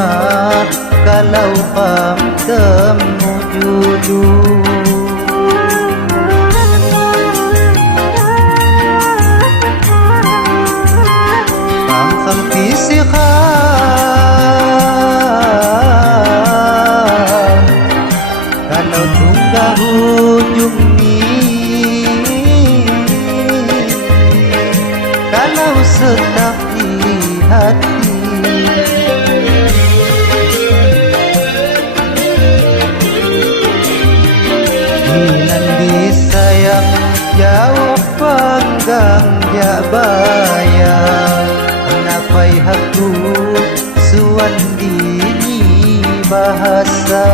teman kalau ham temu jujur. Pang pisihan kalau tunggah ujung ni, kalau setak di hati. Hinan disayang jawab panggang jak bayang. Napai haku suan dini bahasa.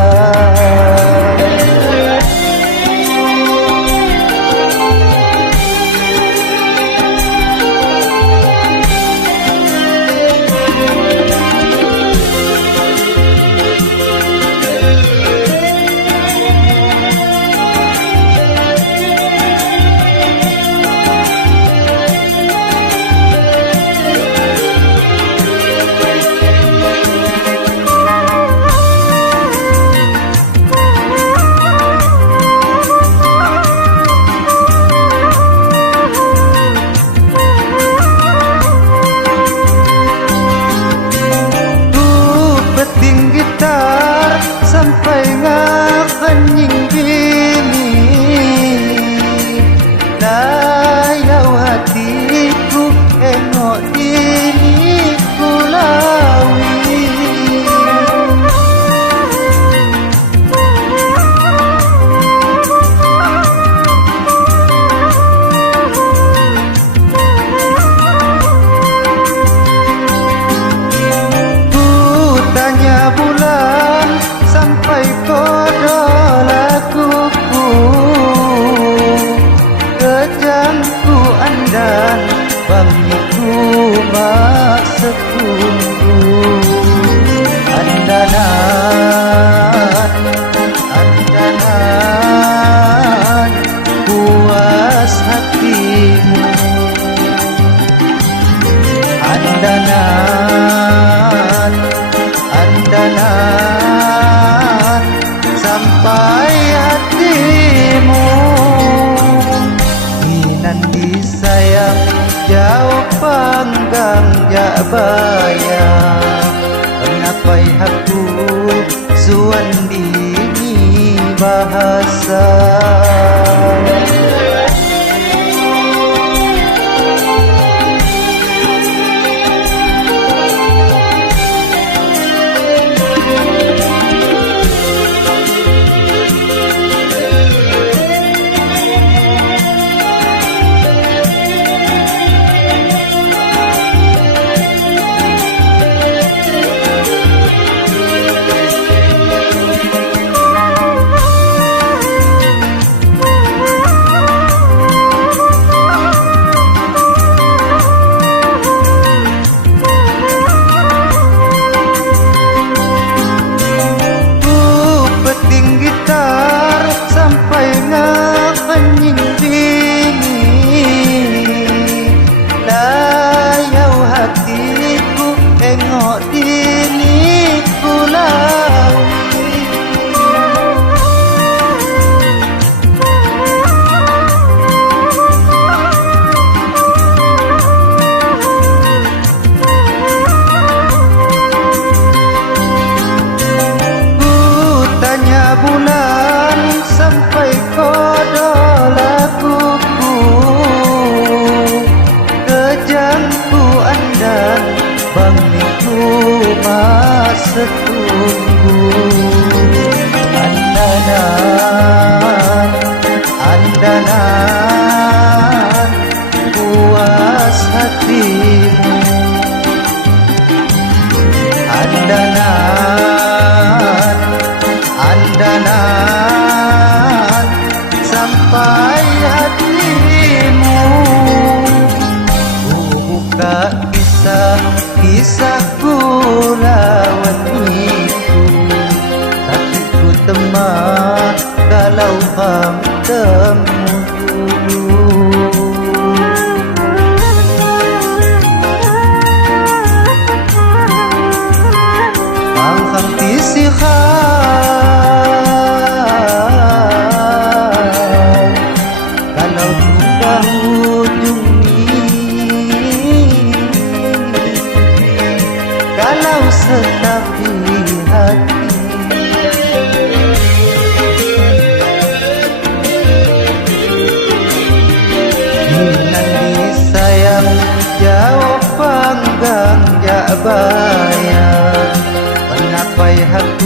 Sampai ngakenying bini layau hatiku engok dini kulawi. Ku tanya bulan sampai kodol lakuku, kejangku andan bangiku mak sekunggu. Andanan puas hatimu. Andanan sampai hatimu. Hinan disayang jauh panggang jak bayang. Napai haku suan dini bahasa. Sampai ngakenying bini layau hatiku engok dini kulawi. Ku tanya bulan sampai kodol lakuku, kejangku andan bangiku mas setunggu. Andanan puas hatimu. Andanan sampai hatimu. Buka kisahku lawan itu, tapi ku teman kalau ham temu dulu. Mangkang tisihan kalau sudah ujung ini, kalau setapi hati nanti sayang jawab panggang jak bayang penapai hati